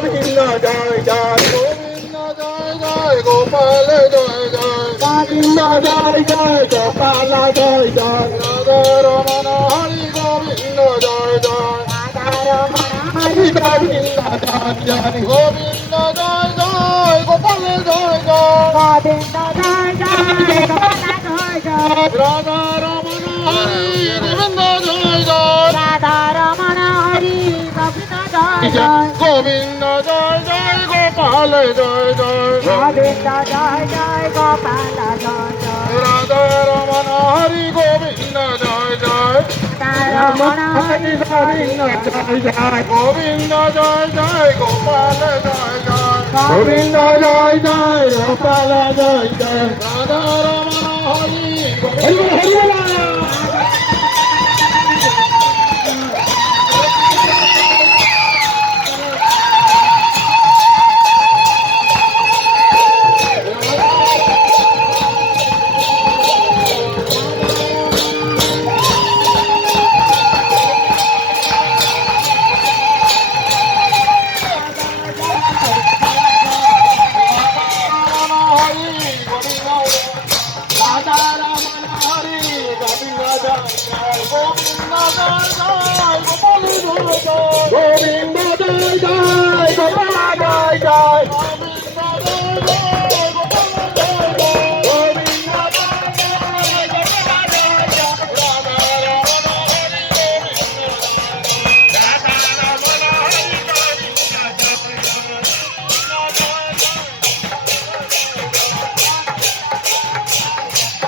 গোবিন্দ জয় জয় গোবিন্দ জয় জয় গোপাল জয় জয় গোবিন্দ জয় জয় গোপাল জয় জয় রাধা রমণ হরি গোবিন্দ জয় জয় রাধা রমণ হরি গোবিন্দ জয় জয় গোবিন্দ জয় জয় গোপাল জয় জয় গোবিন্দ জয় জয় গোপাল জয় জয় রাধা রমণ হরি গোবিন্দ জয় জয় রাধা রমণ হরি গোবিন্দ জয় জয় গোবিন্দ জয় জয় গোপাল জয় জয় গোবিন্দ জয় জয় গোপাল জয় জয় রাধা রমণ হরি গোবিন্দ জয় জয় রমণ হরি গোবিন্দ জয় জয় গোবিন্দ জয় জয় গোপাল জয় জয় গোবিন্দ জয় জয় গোপাল জয় জয় রাধা রমণ হরি গোবিন্দ জয় জয় গোপাল জয় জয়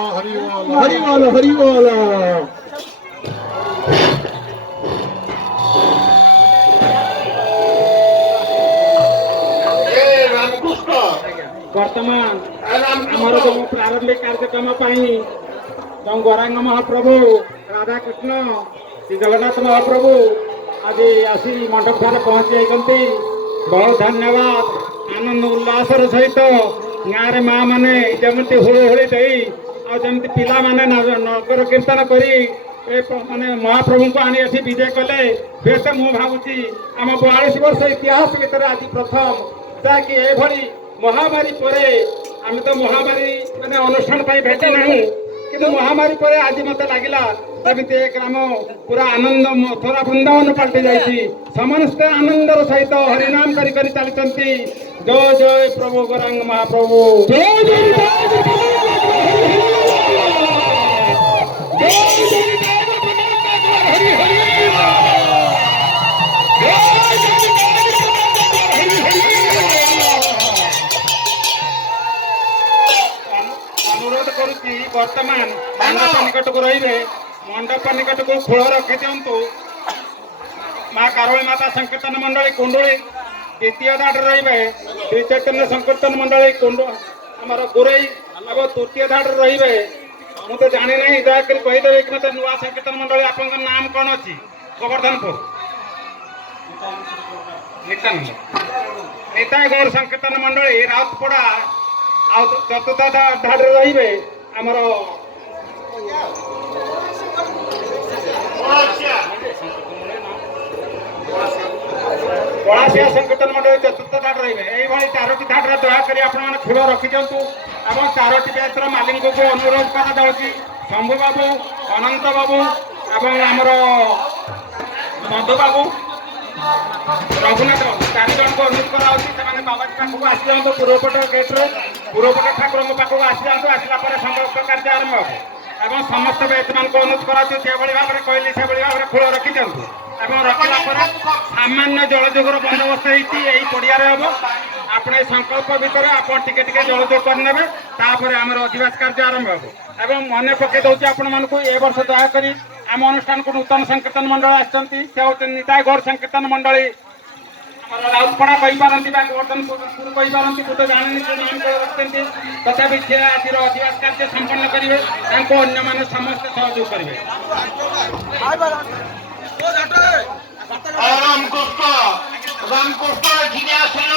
हरिवाल हरिवाल वर्तमान आमर जो प्रारंभिक कार्यक्रम जो गौरांग महाप्रभु राधाकृष्ण श्री जगन्नाथ महाप्रभु आज आसी मंडप ठारे पहुंची जाती। बहुत धन्यवाद। आनंद उल्लास सहित गाँव माँ मैंने जमी हुड़हुड़ी दे आमती पिला माने नगर कीर्तन करी माने महाप्रभु को आनी अच्छी विजय कले बेस मुझे भावुची आम 42 वर्ष इतिहास भितर आज प्रथम जहाँकि एभली महामारी परे आम तो महामारी माने अनुष्ठान भेटी ना कि महामारी पर आज मत लगला जमी ग्राम पूरा आनंद मथुरा वृंदावन पलटि जाइए। समस्ते आनंदर सहित हरिनाम करी चलती। जय जय प्रभु गौरांग महाप्रभु जय जय अनुरोध करुच्ची वर्तमान मंडप निकट को रही मंडप निकट को खोल रखी दिंतु। माँ कारोली माता संकीर्तन मंडली कुंडली द्वितीय धाड़ रे श्री चैतन्य संकीर्तन मंडली कुंड आमर गुरई और तृतीय धाड़ रे मुझे जानी ना दयाकोरी कहीदेवे कि मतलब नुआ संकीर्तन मंडली आप नाम कौन अच्छी गोवर्धनपुर नित्यानंद निताय गौर संकीर्तन मंडली राउतपड़ा आ चतुर्थ धाड़ रे आमर कलासिया संकीर्तन मंडली चतुर्थ धाड़ रे यही चारोटी धाड़ दयाकोरी आपण खोल रखी दिंतु। और चारोटी बैचर मालिक को अनुरोध करा शंभु बाबू अनंत बाबू और आमर मधु बाबू रघुनाथ बाबू 4 जन को अनुरोध कराने बाबाजी पाखक आसी जाऊँ पूर्वपट गेट्रे पूर्वपट ठाकुर पाखक आसी जाऊँ आसला समस्त कार्य आरंभ हो और समस्त बैच मान को अनुरोध करा भाव में कहली से भाव में खोल रखी दिंतु। रखला सामान्य जलयोगर बंदोबस्त यही पड़िया हम आप संकल्प भितर आप टिके जलयोग करने तापर आम अधिवास कार्य आरंभ हो। मन पकई दूसरी आपण मानक ए वर्ष दयाकोरी आम अनुष्ठान को नूतन संकीर्तन मंडल आसती से हूँ निताय गौर संकीर्तन मंडली राउतपड़ा कहीपारती गोवर्धनपुर कहीपारती तो जानी नाम रखते तथापि सी आज अधिवास कार्य संपन्न करेंगे अन्य मैंने समस्त सहयोग करेंगे। रामकृष्ण घिनी आसल